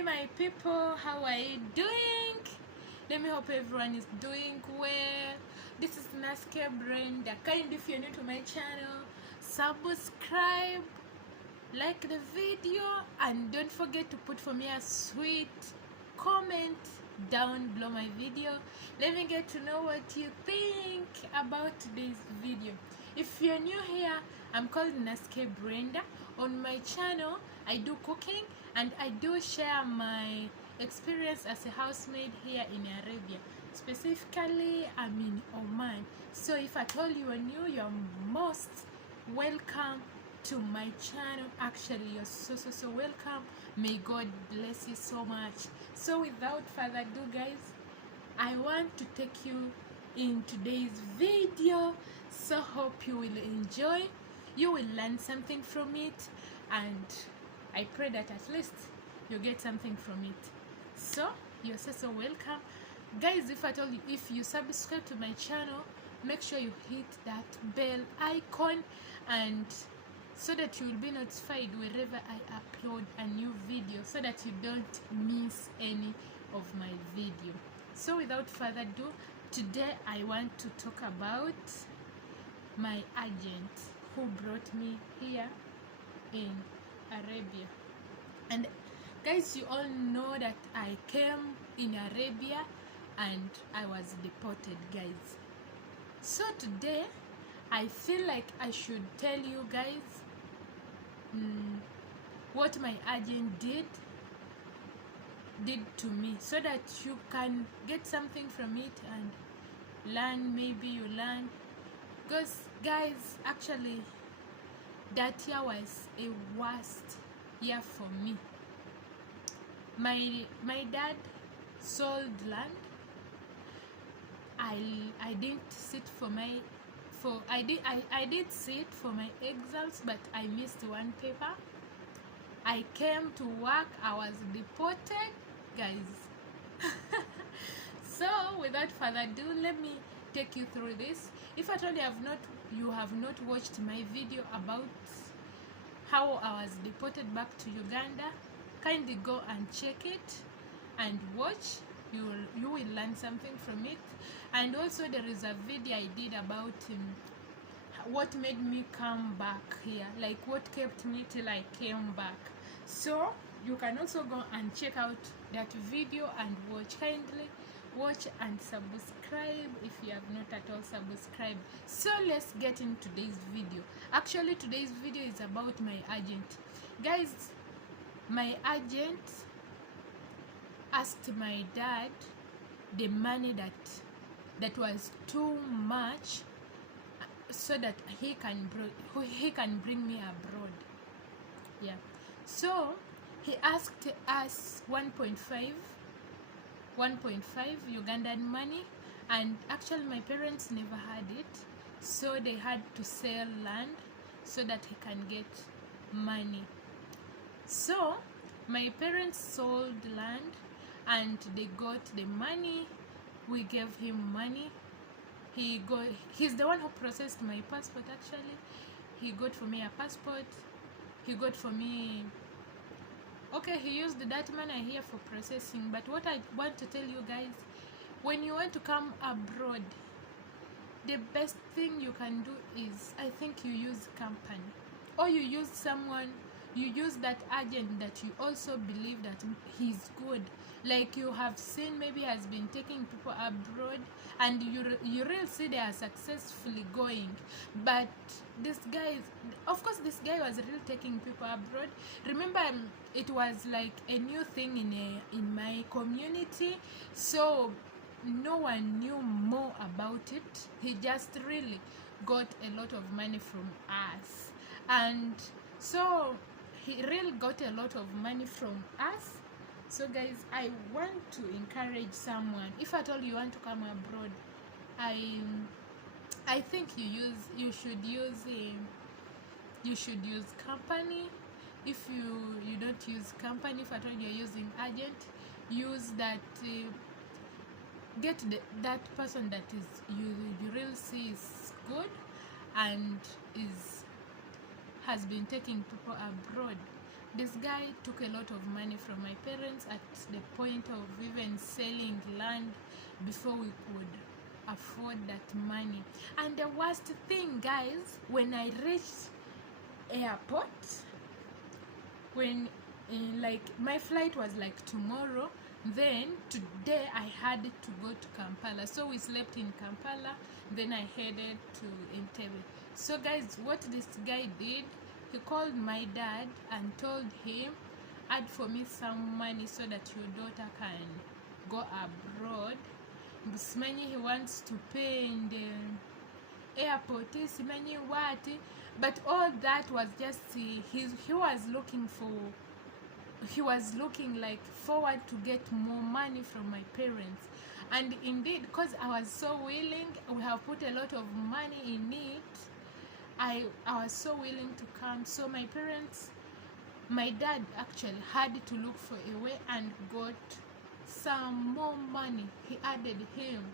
Hi my people, how are you doing? Let me hope everyone is doing well. This is Naske Brenda. Kind, if you're new to my channel, subscribe, like the video, and don't forget to put for me a sweet comment down below my video. Let me get to know what you think about today's video. If you're new here, I'm called Naske Brenda. On my channel, I do cooking and I do share my experience as a housemaid here in Arabia. Specifically, I'm in Oman. So if at all you are new, you're most welcome to my channel. Actually, you're so welcome. May God bless you so much. So without further ado, guys, I want to take you in today's video. So hope you will enjoy, you will learn something from it, and I pray that at least you get something from it. So you're so welcome, guys. If you subscribe to my channel, make sure you hit that bell icon, and so that you will be notified wherever I upload a new video, so that you don't miss any of my video. So without further ado, today I want to talk about my agent who brought me here in Arabia. And guys, you all know that I came in Arabia and I was deported, guys. So today I feel like I should tell you guys what my agent did to me, so that you can get something from it and learn. Maybe you learn, because guys, actually that year was a worst year for me. My dad sold land. I didn't sit I did sit for my exams, but I missed one paper. I came to work, I was deported, guys. So without further ado, let me take you through this. If at all you have not watched my video about how I was deported back to Uganda, kindly go and check it and watch. You will learn something from it. And also there is a video I did about what made me come back here, like what kept me till I came back. So you can also go and check out that video and watch. Kindly watch and subscribe if you have not at all subscribed. So let's get into today's video. Actually, today's video is about my agent, guys. My agent asked my dad the money that was too much, so that he can bring me abroad. Yeah. So he asked us 1.5 Ugandan money, and actually my parents never had it, so they had to sell land so that he can get money. So my parents sold land and they got the money. We gave him money. He's the one who processed my passport. Actually, he got for me a passport. He got for me, okay, he used that money here for processing. But what I want to tell you guys, when you want to come abroad, the best thing you can do is, I think, you use company, or you use someone, you use that agent that you also believe that he's good. Like you have seen, maybe has been taking people abroad, and you really see they are successfully going. But this guy, of course this guy was really taking people abroad. Remember, it was like a new thing in my community, so no one knew more about it. He just really got a lot of money from us, and so he really got a lot of money from us. So guys, I want to encourage someone, if at all you want to come abroad, I think you should use company. If you don't use company, if at all you're using agent, use that get that person that is you really see is good and has been taking people abroad. This guy took a lot of money from my parents at the point of even selling land before we could afford that money. And the worst thing, guys, when I reached airport, when like my flight was like tomorrow, then today I had to go to Kampala, so we slept in Kampala, then I headed to Entebbe. So guys, what this guy did, he called my dad and told him, add for me some money so that your daughter can go abroad. Simany he wants to pay in the airport, simany what, but all that was just he was looking like forward to get more money from my parents. And indeed, because I was so willing, we have put a lot of money in it, I was so willing to come. So my dad actually had to look for a way and got some more money. He added him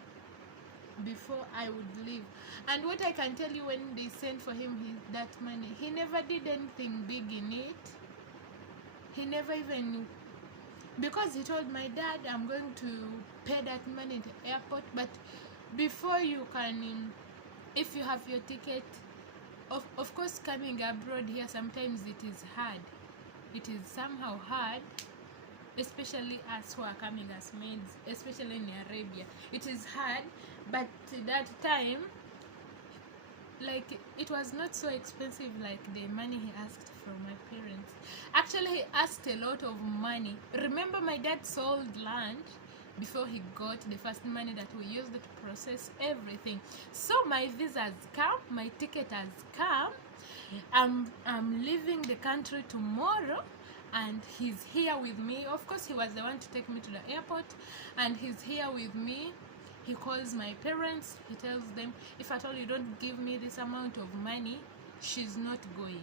before I would leave. And what I can tell you, when they sent for him that money, he never did anything big in it. He never even, because he told my dad, I'm going to pay that money at the airport, but before you can, if you have your ticket, of course, coming abroad here, sometimes it is hard. It is somehow hard, especially us who are coming as maids, especially in Arabia. It is hard, but that time, like, it was not so expensive like the money he asked from my parents. Actually, he asked a lot of money. Remember, my dad sold land before he got the first money that we used to process everything. So my visa has come, my ticket has come, I'm leaving the country tomorrow, and he's here with me. Of course, he was the one to take me to the airport, and he's here with me. He calls my parents, he tells them, if at all you don't give me this amount of money, she's not going.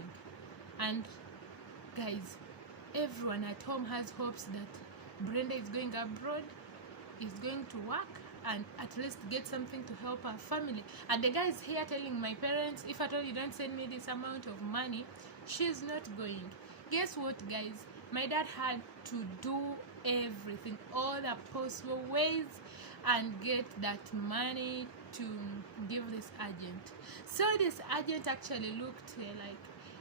And guys, everyone at home has hopes that Brenda is going abroad, is going to work, and at least get something to help our family. And the guy is here telling my parents, if at all you don't send me this amount of money, she's not going. Guess what, guys? My dad had to do everything, all the possible ways, and get that money to give this agent. So this agent actually looked like,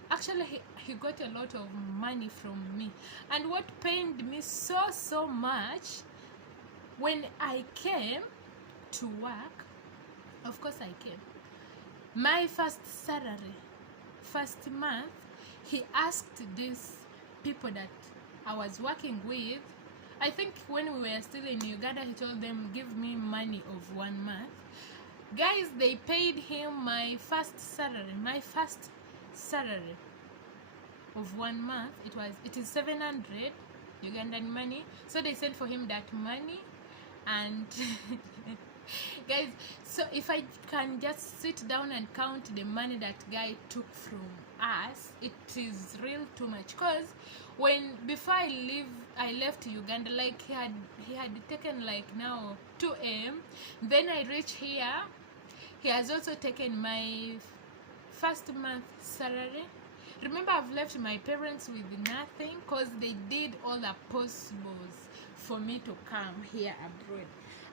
actually he got a lot of money from me. And what pained me so much, when I came to work, of course I came, my first salary, first month, he asked these people that I was working with, I think when we were still in Uganda, he told them, give me money of 1 month. Guys, they paid him my first salary of 1 month. It is 700 Ugandan money. So they sent for him that money. And guys, so if I can just sit down and count the money that guy took from us, it is real too much. Because before I left Uganda, like he had taken like now 2 a.m. Then I reached here. He has also taken my first month salary. Remember, I've left my parents with nothing because they did all the possibles for me to come here abroad.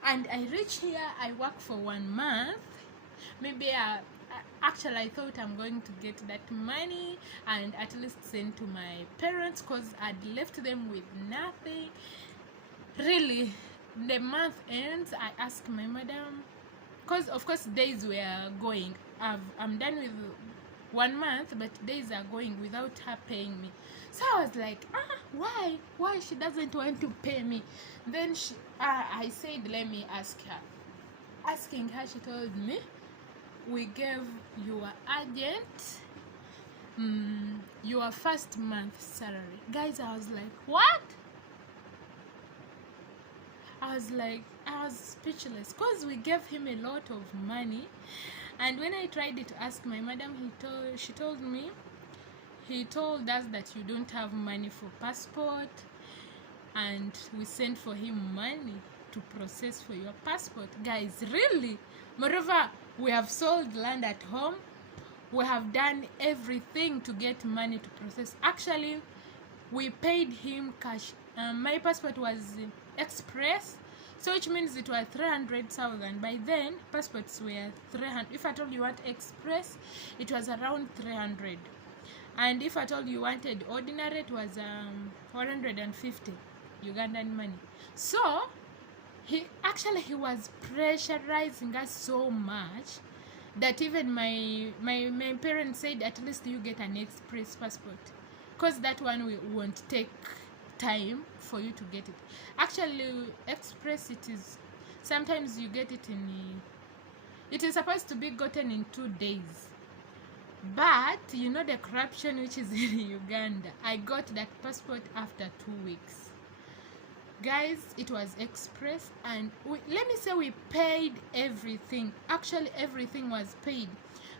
And I reached here, I work for 1 month. Maybe actually I thought I'm going to get that money and at least send to my parents, because I'd left them with nothing. Really, the month ends, I asked my madam, because of course days were going. I'm done with 1 month, but days are going without her paying me. So I was like, why she doesn't want to pay me? Then I said, let me ask her. Asking her, she told me, we gave your agent your first month salary. Guys, I was like, what? I was speechless, because we gave him a lot of money. And when I tried to ask my madam, he told us that you don't have money for passport, and we sent for him money to process for your passport. Guys, really? Moreover, we have sold land at home. We have done everything to get money to process. Actually, we paid him cash. My passport was express, so which means it was 300,000. By then passports were 300. If at all you want express, it was around 300, and if at all you wanted ordinary, it was 150 Ugandan money. So he was pressurizing us so much that even my parents said, at least you get an express passport, because that one won't take time for you to get it. Actually, express, it is sometimes you get it it is supposed to be gotten in 2 days, but you know the corruption which is in Uganda. I got that passport after 2 weeks, guys. It was express, and let me say we paid everything. Actually everything was paid,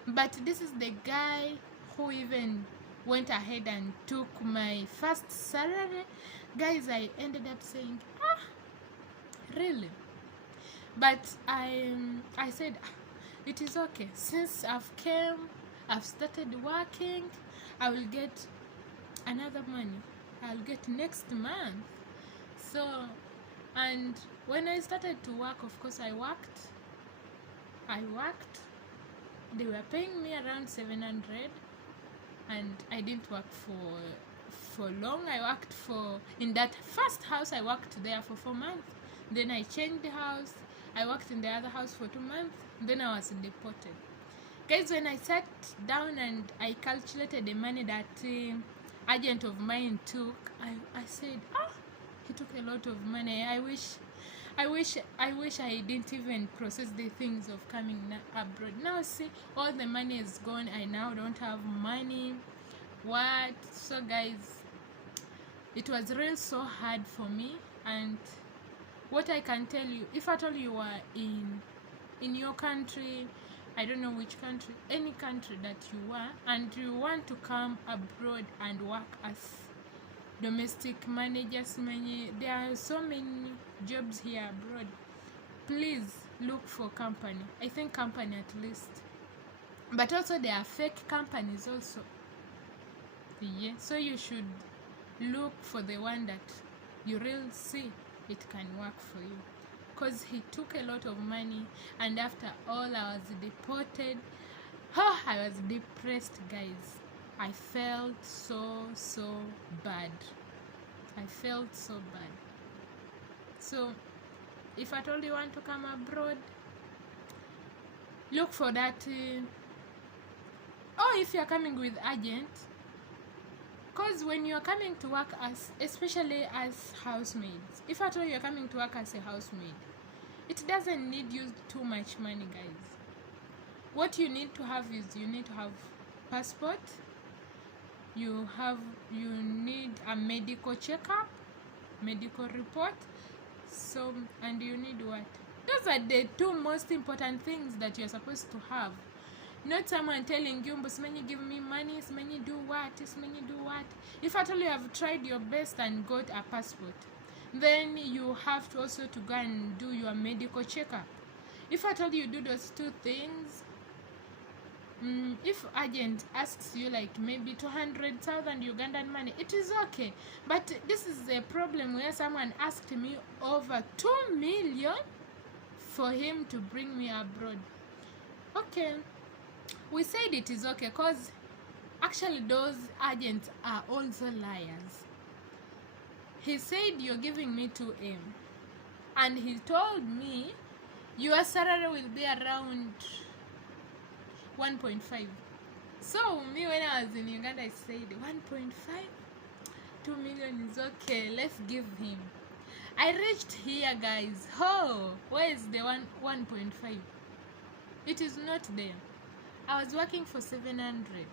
but this is the guy who even went ahead and took my first salary. Guys, I ended up saying, really? But I said, it is okay, since I've started working, I will get another money, I'll get next month. So, and when I started to work, of course I worked. They were paying me around 700, and I didn't work for long. I worked in that first house, I worked there for 4 months. Then I changed the house, I worked in the other house for 2 months. Then I was deported. Guys, when I sat down and I calculated the money that agent of mine took, I said, he took a lot of money. I wish I didn't even process the things of coming abroad. Now see, all the money is gone. I now don't have money. What? So guys, it was really so hard for me. And what I can tell you, if at all you are in your country, I don't know which country, any country that you are, and you want to come abroad and work as domestic managers, there are so many jobs here abroad. Please look for company. I think company at least, but also there are fake companies also. Yeah, so you should look for the one that you really see it can work for you, because he took a lot of money. And after all, I was deported. I was depressed, guys. I felt so bad. I felt so bad. So if at all you want to come abroad, look for that if you are coming with agent, because when you are coming to work especially as housemaids, if at all you are coming to work as a housemaid, it doesn't need you too much money, guys. What you need to have is, you need to have passport, you need a medical checkup, medical report, so, and you need what? Those are the 2 most important things that you're supposed to have. Not someone telling you, Smeni, give me money, Smeni, do what, Smeni, do what. If at all you have tried your best and got a passport, then you have to also to go and do your medical checkup. If at all you do those 2 things, if agent asks you like maybe 200,000 Ugandan money, it is okay. But this is a problem where someone asked me over 2 million for him to bring me abroad. Okay, we said it is okay, because actually those agents are also liars. He said, you're giving me 2M, and he told me your salary will be around 1.5. So me, when I was in Uganda, I said 1.5, 2 million is okay, let's give him. I reached here, guys. Where is the 1.5? It is not there. I was working for 700.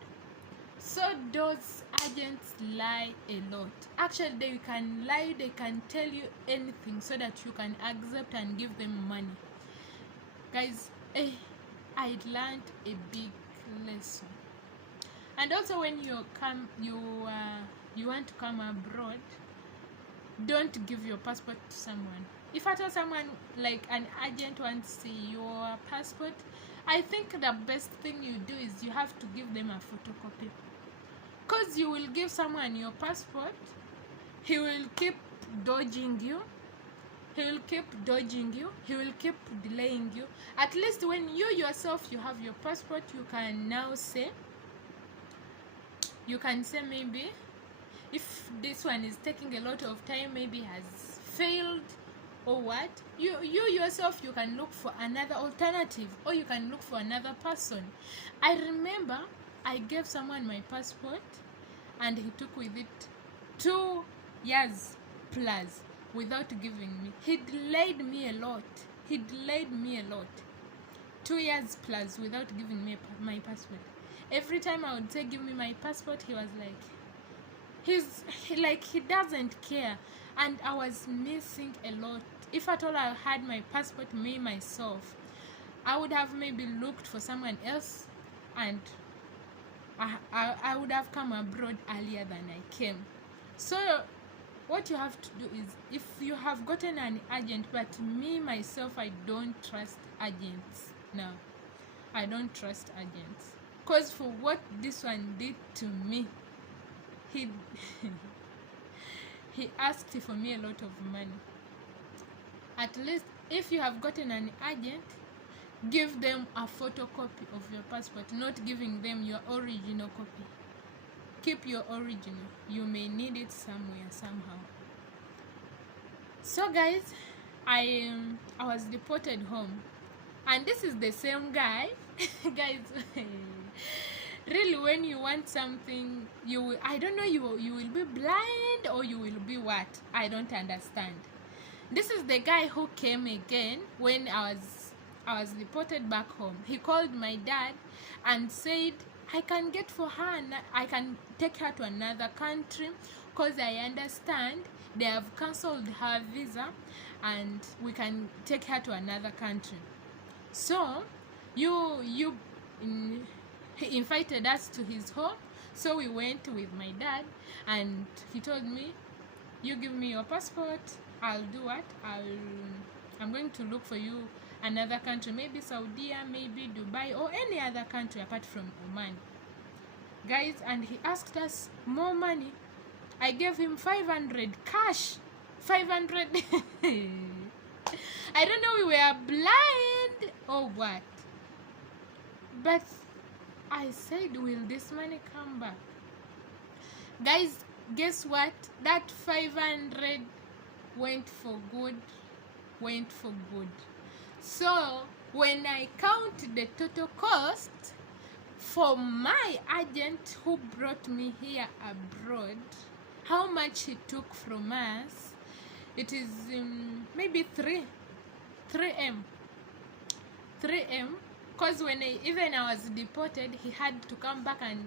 So those agents lie a lot. Actually, they can lie, they can tell you anything so that you can accept and give them money. Guys, I learned a big lesson. And also, when you want to come abroad, don't give your passport to someone. If at all someone like an agent wants to see your passport, I think the best thing you do is you have to give them a photocopy, because you will give someone your passport he will keep dodging you. He will keep dodging you. He will keep delaying you. At least when you yourself, you have your passport, you can now say, maybe if this one is taking a lot of time, maybe has failed or what, you yourself, you can look for another alternative, or you can look for another person. I remember I gave someone my passport and he took with it 2 years plus without giving me. He delayed me a lot. 2 years plus without giving me my passport. Every time I would say give me my passport, he was like, he doesn't care. And I was missing a lot. If at all I had my passport, me myself, I would have maybe looked for someone else, and I would have come abroad earlier than I came. So what you have to do is, if you have gotten an agent, but me myself, I don't trust agents now. I don't trust agents, because for what this one did to me, he he asked for me a lot of money. At least if you have gotten an agent, give them a photocopy of your passport, not giving them your original copy. Keep your original. You may need it somewhere, somehow. So guys, I was deported home, and this is the same guy. Guys, really, when you want something, I don't know, you will be blind, or you will be what? I don't understand. This is the guy who came again when I was deported back home. He called my dad and said, I can get for her, I can take her to another country, because I understand they have cancelled her visa and we can take her to another country. So he invited us to his home. So we went with my dad, and he told me, you give me your passport, I'll do what? I'm going to look for you another country, maybe Saudi, maybe Dubai, or any other country apart from Oman. Guys, and he asked us more money. I gave him 500 cash. 500. I don't know, we were blind or what. But I said, will this money come back? Guys, guess what? That 500 went for good. So when I count the total cost for my agent who brought me here abroad, how much he took from us, it is maybe 3M. Because when I was deported, he had to come back and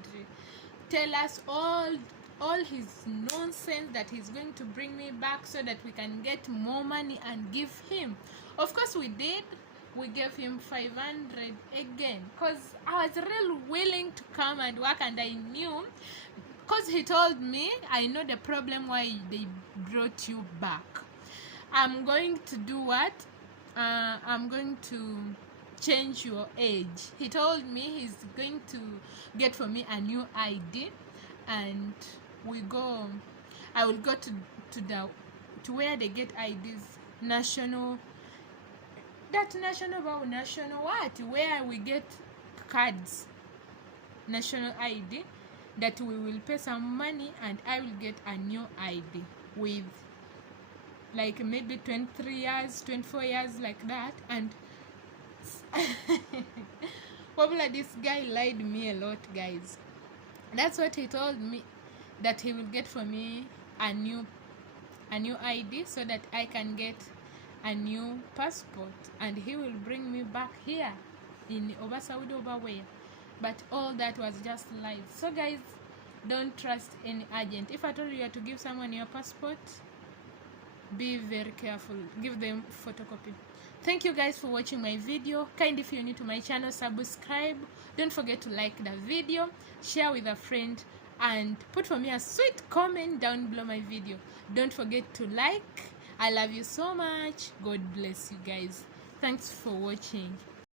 tell us all his nonsense that he's going to bring me back so that we can get more money and give him. Of course we did. We gave him 500 again, because I was really willing to come and work, and I knew, because he told me, I know the problem why they brought you back. I'm going to do what? I'm going to change your age. He told me he's going to get for me a new ID, and I will go to where they get IDs, national what? Where we get cards, national ID, that we will pay some money and I will get a new ID with like maybe 23 years, 24 years, like that. And probably this guy lied me a lot, guys. That's what he told me, that he will get for me a new ID so that I can get a new passport, and he will bring me back here in Saudi where. But all that was just lies. So guys, don't trust any agent. If I told you to give someone your passport, be very careful. Give them photocopy. Thank you guys for watching my video. Kindly, if you're new to my channel, subscribe. Don't forget to like the video, share with a friend, and put for me a sweet comment down below my video. Don't forget to like. I love you so much. God bless you guys. Thanks for watching.